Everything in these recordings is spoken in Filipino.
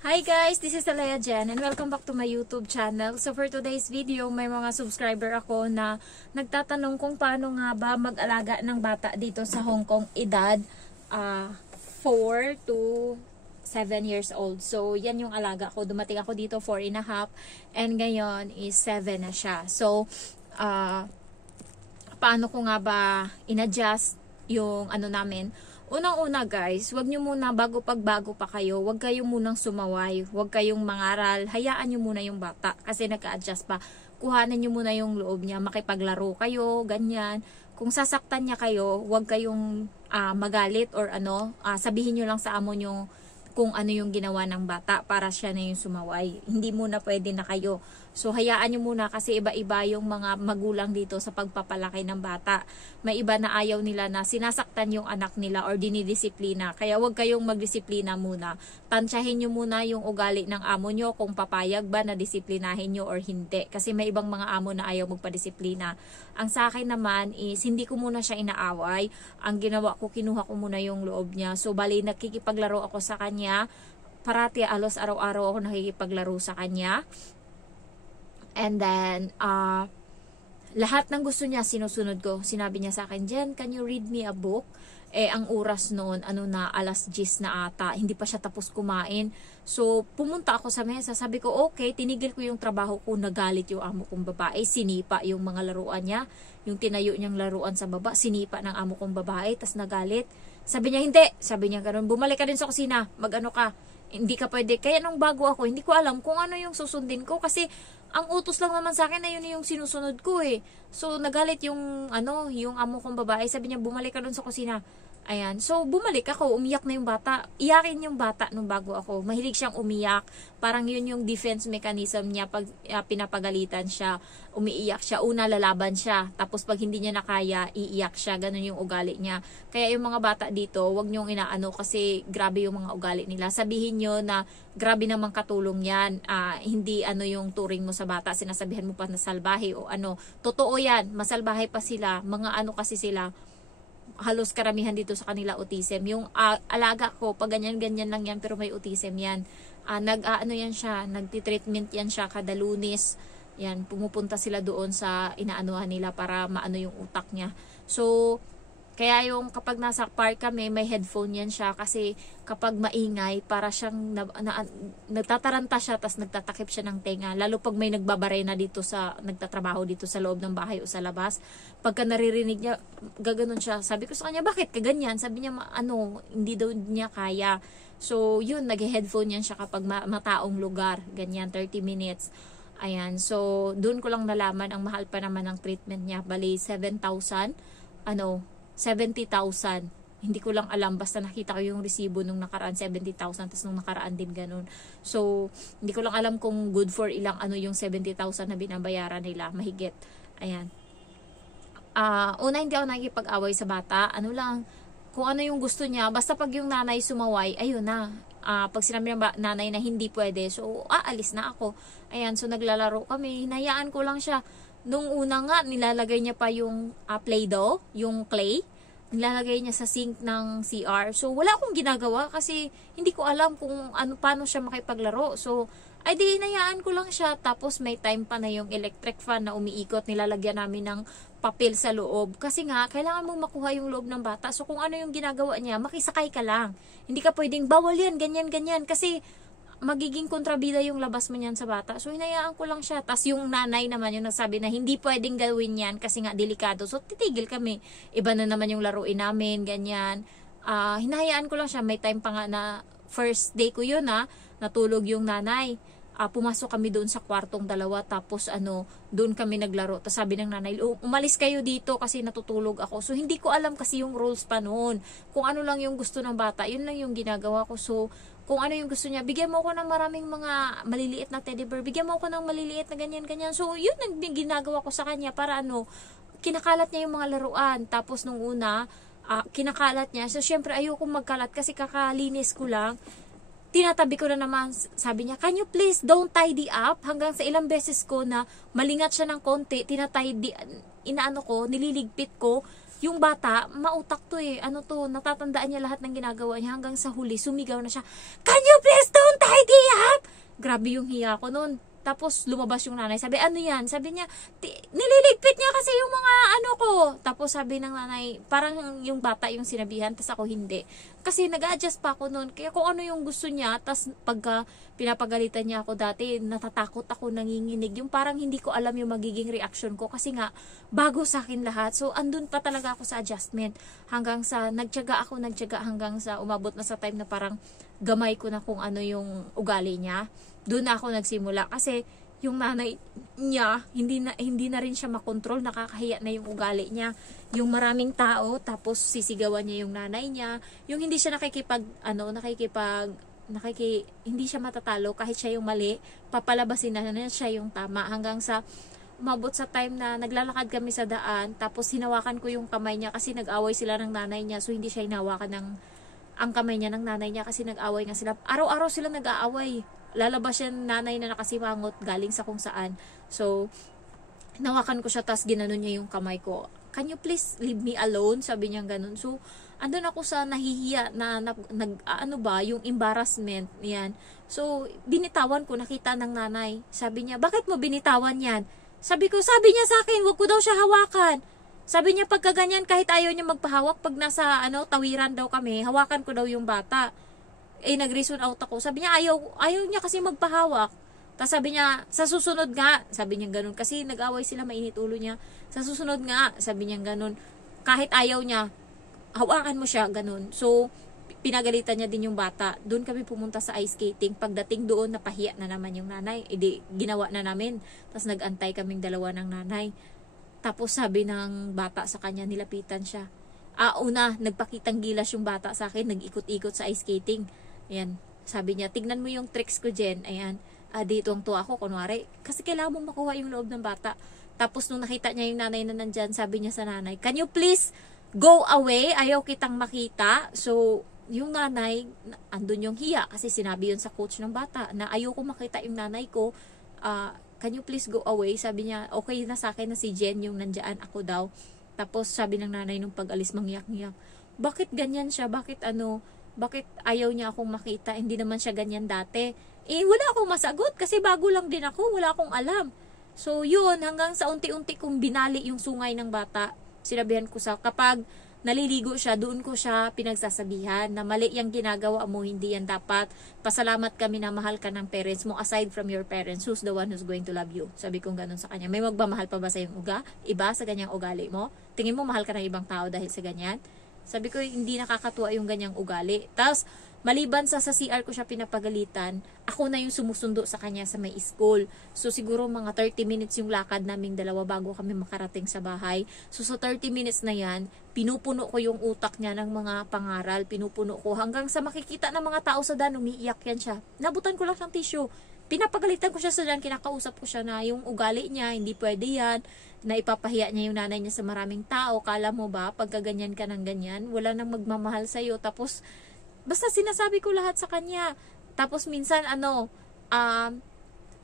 Hi guys, this is Alea Jen and welcome back to my YouTube channel. So for today's video, may mga subscriber ako na nagtatanong kung paano nga ba mag-alaga ng bata dito sa Hong Kong edad 4 to 7 years old. So yan yung alaga ko. Dumating ako dito 4 and a half and ngayon is 7 na siya. So paano ko nga ba in-adjust yung ano namin? Unang-una guys, wag nyo muna bago pa kayo, wag kayong munang sumaway, wag kayong mangaral, hayaan nyo muna yung bata kasi nag-a-adjust pa. Kuhanan nyo muna yung loob niya, makipaglaro kayo, ganyan. Kung sasaktan niya kayo, wag kayong magalit or sabihin nyo lang sa amo nyo kung ano yung ginawa ng bata para siya na yung sumaway. Hindi muna pwede na kayo. So, hayaan nyo muna kasi iba-iba yung mga magulang dito sa pagpapalaki ng bata. May iba na ayaw nila na sinasaktan yung anak nila or dinidisiplina. Kaya huwag kayong magdisiplina muna. Tansyahin nyo muna yung ugali ng amo nyo kung papayag ba na disiplinahin nyo or hindi. Kasi may ibang mga amo na ayaw magpadisiplina. Ang sa akin naman is hindi ko muna siya inaaway. Ang ginawa ko, kinuha ko muna yung loob niya. So, bali nakikipaglaro ako sa kanya. Parati alos araw-araw ako nakikipaglaro sa kanya. And then, lahat ng gusto niya, sinusunod ko. Sinabi niya sa akin, Jen, can you read me a book? Ang oras noon, alas 10 na ata. Hindi pa siya tapos kumain. So, pumunta ako sa mesa. Sabi ko, okay, tinigil ko yung trabaho ko. Nagalit yung amo kong babae. Sinipa yung mga laruan niya. Yung tinayo niyang laruan sa baba. Sinipa ng amo kong babae. Tas nagalit. Sabi niya, hindi. Sabi niya ganun, bumalik ka din sa kusina. Mag-ano ka. Hindi ka pwede. Kaya nung bago ako, hindi ko alam kung ano yung susundin ko. Kasi, ang utos lang naman sa akin na yun yung sinusunod ko eh. So, nagalit yung amo kong babae. Sabi niya, bumalik ka dun sa kusina. Ayan. So, bumalik ako. Umiyak na yung bata. Iyakin yung bata nung bago ako. Mahilig siyang umiyak. Parang yun yung defense mechanism niya pag pinapagalitan siya. Umiiyak siya. Una, lalaban siya. Tapos, pag hindi niya nakaya, iiyak siya. Ganun yung ugali niya. Kaya yung mga bata dito, wag niyong inaano kasi grabe yung mga ugali nila. Sabihin niyo na grabe namang katulong yan. Hindi yung turing mo sa bata. Sinasabihan mo pa na salbahe o ano. Totoo yan. Masalbahe pa sila. Mga kasi sila. Halos karamihan dito sa kanila autism. Yung alaga ko, pag ganyan-ganyan lang yan, pero may autism yan. Yan siya, nagtitreatment yan siya kada Lunes. Yan, pumupunta sila doon sa inaanuhan nila para maano yung utak niya. So, kaya yung kapag nasa park kami, may headphone yan siya kasi kapag maingay, para siyang nagtataranta siya tas nagtatakip siya ng tenga. Lalo pag may nagbabarena dito nagtatrabaho dito sa loob ng bahay o sa labas. Pagka naririnig niya, gaganon siya. Sabi ko sa kanya, bakit ka ganyan? Sabi niya, hindi daw niya kaya. So, yun, nag-headphone yan siya kapag mataong lugar. Ganyan, 30 minutes. Ayan, so, doon ko lang nalaman, ang mahal pa naman ng treatment niya. Bali, 7,000. 70,000. Hindi ko lang alam. Basta nakita ko yung resibo nung nakaraan 70,000. Tapos nung nakaraan din ganun. So, hindi ko lang alam kung good for ilang yung 70,000 na binabayaran nila. Mahigit. Ayan. Una, hindi ako nakikipag-away sa bata. Kung ano yung gusto niya. Basta pag yung nanay sumaway, ayun na. Pag sinabi ng nanay na hindi pwede, so, aalis na ako. Ayan, so naglalaro kami. Hinayaan ko lang siya. Nung una nga, nilalagay niya pa yung Play-Doh, yung clay. Nilalagay niya sa sink ng CR. So, wala akong ginagawa kasi hindi ko alam kung paano siya makipaglaro. So, ay di hinayaan ko lang siya. Tapos may time pa na yung electric fan na umiikot. Nilalagyan namin ng papel sa loob. Kasi nga, kailangan mong makuha yung loob ng bata. So, kung ano yung ginagawa niya, makisakay ka lang. Hindi ka pwedeng, bawal yan, ganyan, ganyan. Kasi, magiging kontrabida yung labas mo niyan sa bata. So, hinayaan ko lang siya. Tapos yung nanay naman yung nagsabi na hindi pwedeng gawin yan kasi nga delikado. So, titigil kami. Iba na naman yung laruin namin, ganyan. Hinayaan ko lang siya. May time pa nga na first day ko yun natulog yung nanay. Pumasok kami doon sa kwartong dalawa. Tapos doon kami naglaro. Tapos sabi ng nanay, umalis kayo dito kasi natutulog ako. So, hindi ko alam kasi yung rules pa noon. Kung ano lang yung gusto ng bata, yun lang yung ginagawa ko. So, kung ano yung gusto niya, bigyan mo ko ng maraming mga maliliit na teddy bear, bigyan mo ko ng maliliit na ganyan-ganyan. So, yun ang ginagawa ko sa kanya para kinakalat niya yung mga laruan. Tapos nung una, kinakalat niya. So, syempre, ayoko magkalat kasi kakalinis ko lang. Tinatabi ko na naman, sabi niya, can you please don't tidy up? Hanggang sa ilang beses ko na malingat siya ng konti, nililigpit ko. Yung bata, mautak to eh. Natatandaan niya lahat ng ginagawa niya hanggang sa huli, sumigaw na siya, can you please don't tidy grabe yung hiya ko nun. Tapos lumabas yung nanay. Sabi, ano yan? Sabi niya, nililigpit niya kasi yung mga ano ko. Tapos sabi ng nanay, parang yung bata yung sinabihan, tas ako hindi. Kasi nag-adjust pa ako noon. Kaya kung ano yung gusto niya, tas pagka pinapagalitan niya ako dati, natatakot ako, nanginginig. Yung parang hindi ko alam yung magiging reaction ko. Kasi nga, bago sa akin lahat. So, andun pa talaga ako sa adjustment. Hanggang sa, nagtiyaga hanggang sa umabot na sa time na parang gamay ko na kung ano yung ugali niya. Doon na ako nagsimula kasi yung nanay niya hindi na rin siya makontrol, nakakahiya na yung ugali niya, yung maraming tao tapos sisigawan niya yung nanay niya, yung hindi siya hindi siya matatalo kahit siya yung mali, papalabasin na niya siya yung tama, hanggang sa umabot sa time na naglalakad kami sa daan tapos hinawakan ko yung kamay niya kasi nag-away sila ng nanay niya, so hindi siya hinawakan ang kamay niya ng nanay niya kasi nag-away nga sila. Araw-araw sila nag-aaway. Lalabas yung nanay na nakasimangot galing sa kung saan. So, nawakan ko siya tas ginanon niya yung kamay ko. Can you please leave me alone? Sabi niya ganun. So, andun ako sa nahihiya na yung embarrassment. Yan. So, binitawan ko, nakita ng nanay. Sabi niya, bakit mo binitawan yan? Sabi niya sa akin, wag ko daw siya hawakan. Sabi niya, pagka ganyan, kahit ayaw niya magpahawak, pag nasa tawiran daw kami, hawakan ko daw yung bata. Nag-reason out ako. Sabi niya, ayaw niya kasi magpahawak. Tapos sabi niya, sa susunod nga, sabi niya ganun. Kasi nag-away sila, mainit ulo niya. Sa susunod nga, sabi niya ganun. Kahit ayaw niya, hawakan mo siya, ganun. So, pinagalitan niya din yung bata. Doon kami pumunta sa ice skating. Pagdating doon, napahiya na naman yung nanay. Ginawa na namin. Tapos nag-antay kaming dalawa ng nanay. Tapos sabi ng bata sa kanya, nilapitan siya. Una, nagpakitang gilas yung bata sa akin, nag-ikot-ikot sa ice skating. Ayan, sabi niya, tignan mo yung tricks ko, Jen. Ayan, dito ang tuwa ko, kunwari. Kasi kailangan mong makuha yung loob ng bata. Tapos nung nakita niya yung nanay na nandyan, sabi niya sa nanay, can you please go away? Ayaw kitang makita. So, yung nanay, andun yung hiya. Kasi sinabi yun sa coach ng bata, na ayaw ko makita yung nanay ko. Can you please go away? Sabi niya, okay na sa akin na si Jen yung nandyan, ako daw. Tapos sabi ng nanay nung pag-alis, mangyak-ngyak, bakit ganyan siya? Bakit ayaw niya akong makita? Hindi naman siya ganyan dati. Wala akong masagot kasi bago lang din ako, wala akong alam. So yun, hanggang sa unti-unti kong binali yung sungay ng bata. Sinabihan ko kapag naliligo siya, doon ko siya pinagsasabihan na mali yung ginagawa mo, hindi yan dapat. Pasalamat kami na mahal ka ng parents mo. Aside from your parents, who's the one who's going to love you? Sabi kong ganun sa kanya. May magmamahal pa ba sa yung iba sa ganyang ugali mo? Tingin mo mahal ka ng ibang tao dahil sa ganyan? Sabi ko, hindi nakakatuwa yung ganyang ugali. Tapos, maliban sa CR ko siya pinapagalitan, ako na yung sumusundo sa kanya sa may school. So, siguro mga 30 minutes yung lakad naming dalawa bago kami makarating sa bahay. So, sa 30 minutes na yan, pinupuno ko yung utak niya ng mga pangaral. Pinupuno ko hanggang sa makikita ng mga tao sa daan, umiiyak yan siya. Nabutan ko lang ng tissue. Pinapagalitan ko siya sa daan, kinakausap ko siya na yung ugali niya, hindi pwede yan, na ipapahiya niya yung nanay niya sa maraming tao. Kala mo ba, pagkaganyan ka ng ganyan, wala nang magmamahal sa'yo. Tapos, basta sinasabi ko lahat sa kanya. Tapos minsan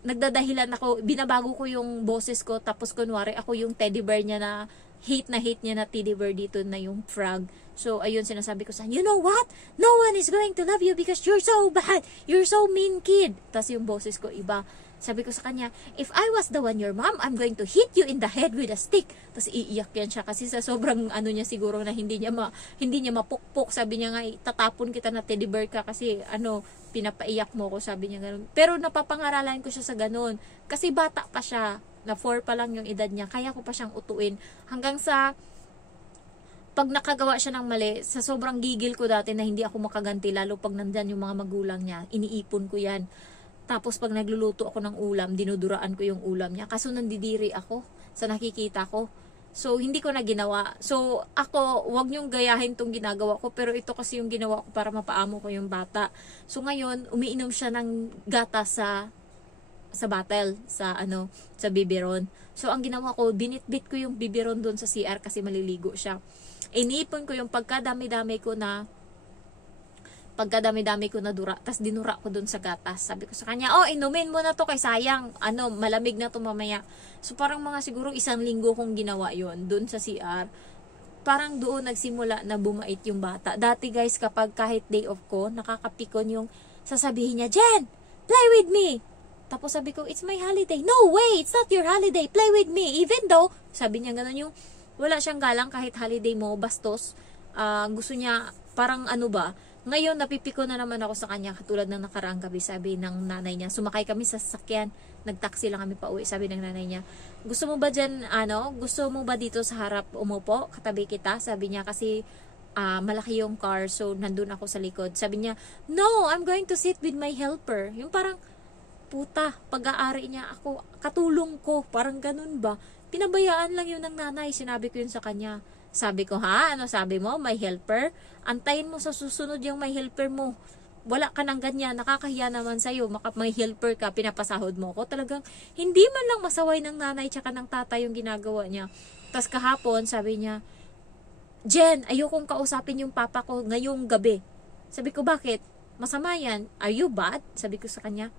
nagdadahilan ako, binabago ko yung boses ko, tapos kunwari ako yung teddy bear niya na hate niya na teddy bear dito na yung frog. So ayun, sinasabi ko sa kanya, you know what? No one is going to love you because you're so bad. You're so mean kid. Tapos yung boses ko iba. Sabi ko sa kanya, if I was the one your mom, I'm going to hit you in the head with a stick. Tapos iiyak yan siya kasi sa sobrang niya siguro na hindi niya mapukpok. Sabi niya nga, tatapon kita na teddy bear ka kasi pinapaiyak mo ko, sabi niya ganun. Pero napapangaralan ko siya sa ganun. Kasi bata pa siya, na 4 pa lang yung edad niya, kaya ko pa siyang utuin. Hanggang sa pag nakagawa siya ng mali, sa sobrang gigil ko dati na hindi ako makaganti, lalo pag nandyan yung mga magulang niya, iniipon ko yan. Tapos pag nagluluto ako ng ulam, dinuduraan ko yung ulam niya. Kaso nandidiri ako sa nakikita ko. So, hindi ko na ginawa. So, ako, wag niyong gayahin tong ginagawa ko. Pero ito kasi yung ginawa ko para mapaamo ko yung bata. So, ngayon, umiinom siya ng gata sa bottle, sa biberon. So, ang ginawa ko, binitbit ko yung biberon doon sa CR kasi maliligo siya. Iniipon ko yung pagkadami-dami ko na dura, tas dinura ko dun sa gatas. Sabi ko sa kanya, inumin mo na to kay sayang, malamig na to mamaya. So parang mga siguro 1 linggo kong ginawa yon dun sa CR. Parang doon nagsimula na bumait yung bata. Dati guys, kapag kahit day off ko, nakakapikon yung sasabihin niya, Jen, play with me. Tapos sabi ko, it's my holiday. No way, it's not your holiday. Play with me. Even though, sabi niya ganun yung, wala siyang galang kahit holiday mo, bastos. Gusto niya, parang ano ba, ngayon napipiko na naman ako sa kanya, katulad ng nakaraang gabi, sabi ng nanay niya. Sumakay kami sa sasakyan, nagtaksi lang kami pa uwi, sabi ng nanay niya, gusto mo ba dyan, gusto mo ba dito sa harap umupo, katabi kita? Sabi niya, kasi malaki yung car, so nandun ako sa likod. Sabi niya, no, I'm going to sit with my helper. Yung parang, puta, pag-aari niya ako, katulong ko, parang ganun ba? Pinabayaan lang yun ng nanay, sinabi ko yun sa kanya. Sabi ko, ha? Ano sabi mo? My helper? Antayin mo sa susunod yung my helper mo. Wala ka ng ganyan, nakakahiya naman sa'yo, may helper ka, pinapasahod mo ko. Talagang, hindi man lang masaway ng nanay tsaka ng tatay yung ginagawa niya. Tapos kahapon, sabi niya, Jen, ayokong kausapin yung papa ko ngayong gabi. Sabi ko, bakit? Masama yan. Are you bad? Sabi ko sa kanya.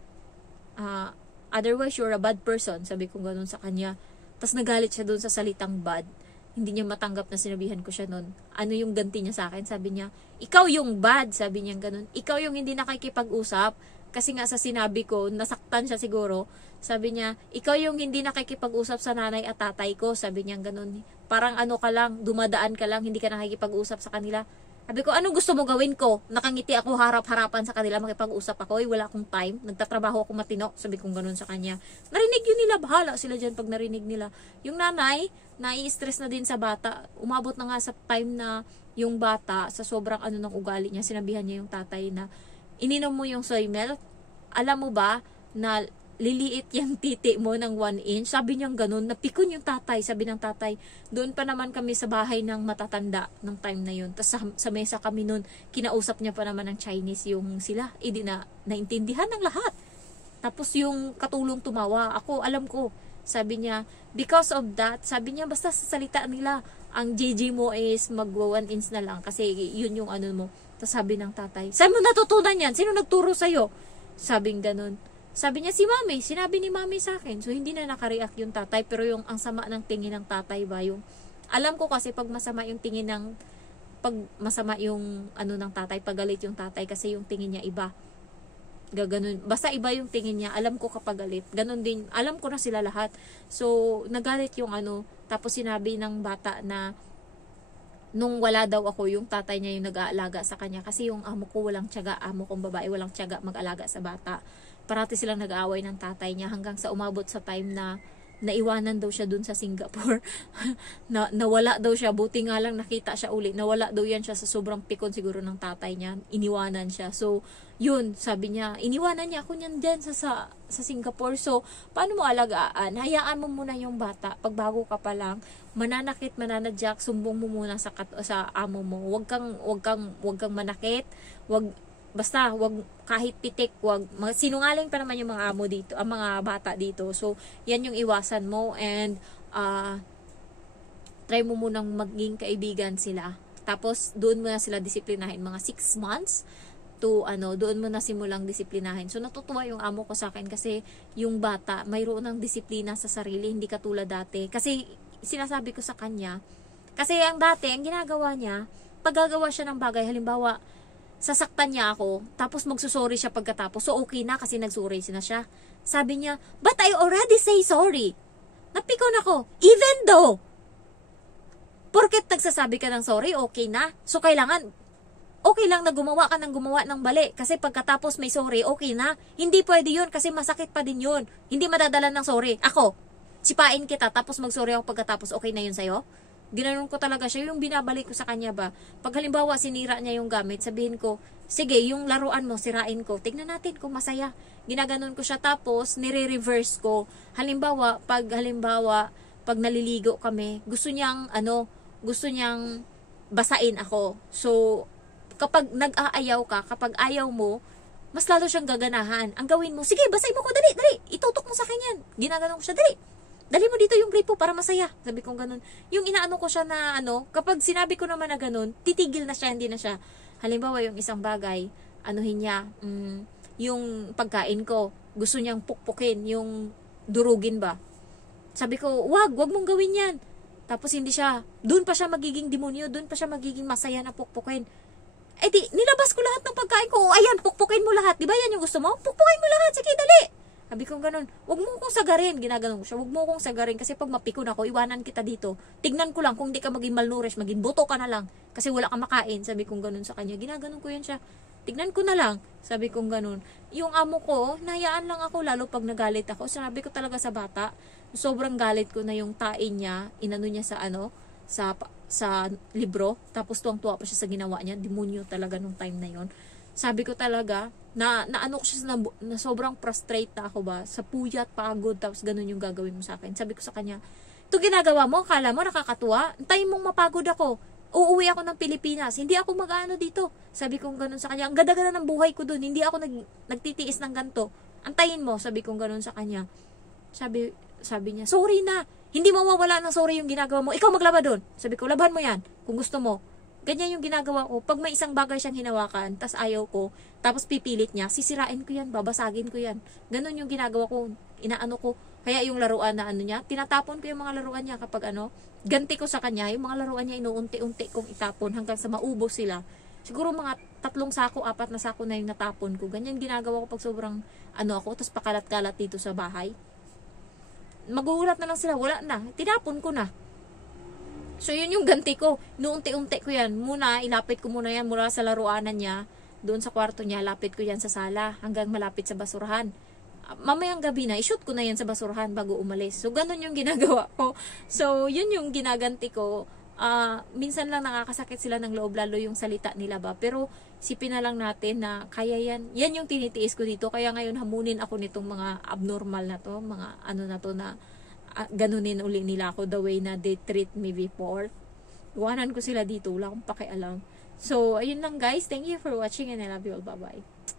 Otherwise, you're a bad person. Sabi ko ganun sa kanya. Tapos nagalit siya doon sa salitang bad. Hindi niya matanggap na sinabihan ko siya noon. Ano yung ganti niya sa akin? Sabi niya, ikaw yung bad. Sabi niya ganun. Ikaw yung hindi nakikipag-usap. Kasi nga sa sinabi ko, nasaktan siya siguro. Sabi niya, ikaw yung hindi nakikipag-usap sa nanay at tatay ko. Sabi niya ganun. Parang ano ka lang, dumadaan ka lang, hindi ka nakikipag-usap sa kanila. Sabi ko, anong gusto mo gawin ko? Nakangiti ako harap-harapan sa kanila, makipag-usap ako. Wala akong time. Nagtatrabaho ako matino. Sabi kong ganun sa kanya. Narinig yun nila. Bahala sila dyan pag narinig nila. Yung nanay, nai-stress na din sa bata. Umabot na nga sa time na yung bata, sa sobrang ano ng ugali niya, sinabihan niya yung tatay na, ininom mo yung soy milk? Alam mo ba na liliit yung titi mo ng 1 inch. Sabi niyang ganun, napikon yung tatay. Sabi ng tatay, doon pa naman kami sa bahay ng matatanda ng time na yun. Tapos sa mesa kami noon, kinausap niya pa naman ng Chinese yung sila. Hindi na naintindihan ng lahat. Tapos yung katulong tumawa. Ako, alam ko. Sabi niya, because of that, sabi niya, basta sa salita nila, ang JJ mo is mag-1 inch na lang. Kasi yun yung ano mo. Tapos sabi ng tatay, saan mo natutunan yan? Sino nagturo sa'yo? Sabing ganun. Sabi niya, si mami, sinabi ni mami sa akin. So, hindi na nakareact yung tatay. Pero yung ang sama ng tingin ng tatay ba, yung, alam ko kasi pag masama yung tingin ng, pag masama yung ano ng tatay, pag galit yung tatay, kasi yung tingin niya iba. Gaganon. Basta iba yung tingin niya, alam ko kapag galit. Ganon din, alam ko na sila lahat. So, nagalit yung ano, tapos sinabi ng bata na, nung wala daw ako, yung tatay niya yung nag-aalaga sa kanya. Kasi yung amo ko walang tiyaga, amo kong babae walang tiyaga mag-alaga sa bata. Parati silang nag-aaway ng tatay niya hanggang sa umabot sa time na naiwanan daw siya dun sa Singapore. Nawala daw siya. Buti nga lang nakita siya uli. Nawala daw yan siya sa sobrang pikon siguro ng tatay niya. Iniwanan siya. So, yun, sabi niya, iniwanan niya ako niyan din sa Singapore. So, paano mo alagaan? Hayaan mo muna yung bata. Pag bago ka pa lang, mananakit, mananadyak, sumbong mo muna sa amo mo. Huwag kang manakit. Basta, wag kahit pitik, sinungaling pa naman yung mga amo dito, ang mga bata dito. So, yan yung iwasan mo and try mo munang maging kaibigan sila. Tapos, doon mo na sila disiplinahin. Mga 6 months to, doon mo na simulang disiplinahin. So, natutuwa yung amo ko sa akin kasi yung bata, mayroon ng disiplina sa sarili, hindi katulad dati. Kasi, sinasabi ko sa kanya, kasi ang dati, ang ginagawa niya, pag gagawa siya ng bagay, halimbawa, sasaktan niya ako, tapos magsusorry siya pagkatapos. So, okay na kasi nagsorry na siya. Sabi niya, but I already say sorry. Napikon ako. Even though, porket nagsasabi ka ng sorry, okay na. So, kailangan, okay lang na gumawa ka ng gumawa ng mali. Kasi pagkatapos may sorry, okay na. Hindi pwede yun kasi masakit pa din yun. Hindi madadala ng sorry. Ako, sipain kita, tapos magsorry ako pagkatapos, okay na yun sa'yo? Ginanon ko talaga siya, yung binabalik ko sa kanya ba. Pag halimbawa sinira niya yung gamit, sabihin ko, sige, yung laruan mo, sirain ko. Tignan natin kung masaya. Ginaganon ko siya, tapos nire-reverse ko. Halimbawa, pag naliligo kami, gusto niyang basain ako. So, kapag nag-aayaw ka, kapag ayaw mo, mas lalo siyang gaganahan. Ang gawin mo, sige, basahin mo ko, dali, itutok mo sa akin yan. Ginaganon ko siya, dali mo dito yung gripo para masaya. Sabi kong ganun. Yung inaano ko siya na kapag sinabi ko naman na ganun, titigil na siya, hindi na siya. Halimbawa yung isang bagay, anuhin niya, yung pagkain ko, gusto niyang pukpukin, yung durugin ba. Sabi ko, wag mong gawin yan. Tapos hindi siya, doon pa siya magiging demonyo, doon pa siya magiging masaya na pukpukin. Eh di, nilabas ko lahat ng pagkain ko. Ayan, pukpukin mo lahat. Di ba yan yung gusto mo? Pukpukin mo lahat. Sige, dali. Sabi ko ganun, wag mo akong sagarin. Ginaganon ko siya, wag mo akong sagarin kasi pag mapikon ako, iwanan kita dito. Tignan ko lang kung di ka maging malnourished, maging buto ka na lang. Kasi wala kang makain. Sabi ko ganun sa kanya. Ginaganon ko yan siya. Tignan ko na lang. Sabi ko ganun. Yung amo ko, nahayaan lang ako lalo pag nagalit ako. Sinabi ko talaga sa bata, sobrang galit ko na yung tain niya, inano niya sa sa libro, tapos tuwang-tuwa pa siya sa ginawa niya. Demonyo talaga nung time na yon. Sabi ko talaga, naano ko siya na sobrang frustrate na ako ba, sa puyat, pagod, tapos ganun yung gagawin mo sa akin. Sabi ko sa kanya, ito ginagawa mo, akala mo nakakatuwa? Antayin mong mapagod ako. Uuwi ako ng Pilipinas, hindi ako mag-ano dito. Sabi ko ganun sa kanya, ang ganda-ganda ng buhay ko dun, hindi ako nagtitiis ng ganto. Antayin mo, sabi ko ganun sa kanya. Sabi niya, sorry na, hindi mo mawala ng sorry yung ginagawa mo, ikaw maglaba dun. Sabi ko, laban mo yan, kung gusto mo. Ganyan yung ginagawa ko. Pag may isang bagay siyang hinawakan, tas ayaw ko, tapos pipilit niya, sisirain ko yan, babasagin ko yan. Ganon yung ginagawa ko, inaano ko. Kaya yung laruan na ano niya, tinatapon ko yung mga laruan niya kapag ganti ko sa kanya, yung mga laruan niya inuunti-unti kong itapon hanggang sa maubos sila. Siguro mga 3 sako, 4 na sako na yung natapon ko. Ganyan ginagawa ko pag sobrang ako, tapos pakalat-kalat dito sa bahay. Magugulat na lang sila, wala na, tinapon ko na. So, yun yung ganti ko. Inuunti-unti ko yan. Muna, ilapit ko muna yan mula sa laruanan niya. Doon sa kwarto niya, lapit ko yan sa sala. Hanggang malapit sa basurahan. Mamayang gabi na, ishoot ko na yan sa basurahan bago umalis. So, ganun yung ginagawa ko. So, yun yung ginaganti ko. Minsan lang nakakasakit sila ng loob, lalo yung salita nila ba. Pero, sipin na lang natin na kaya yan. Yan yung tinitiis ko dito. Kaya ngayon, hamunin ako nitong mga abnormal na to. Mga na to na ganunin uli nila ako the way na they treat me before. Iwanan ko sila dito, wala akong pakialam. So, ayun lang guys. Thank you for watching and I love you all. Bye-bye.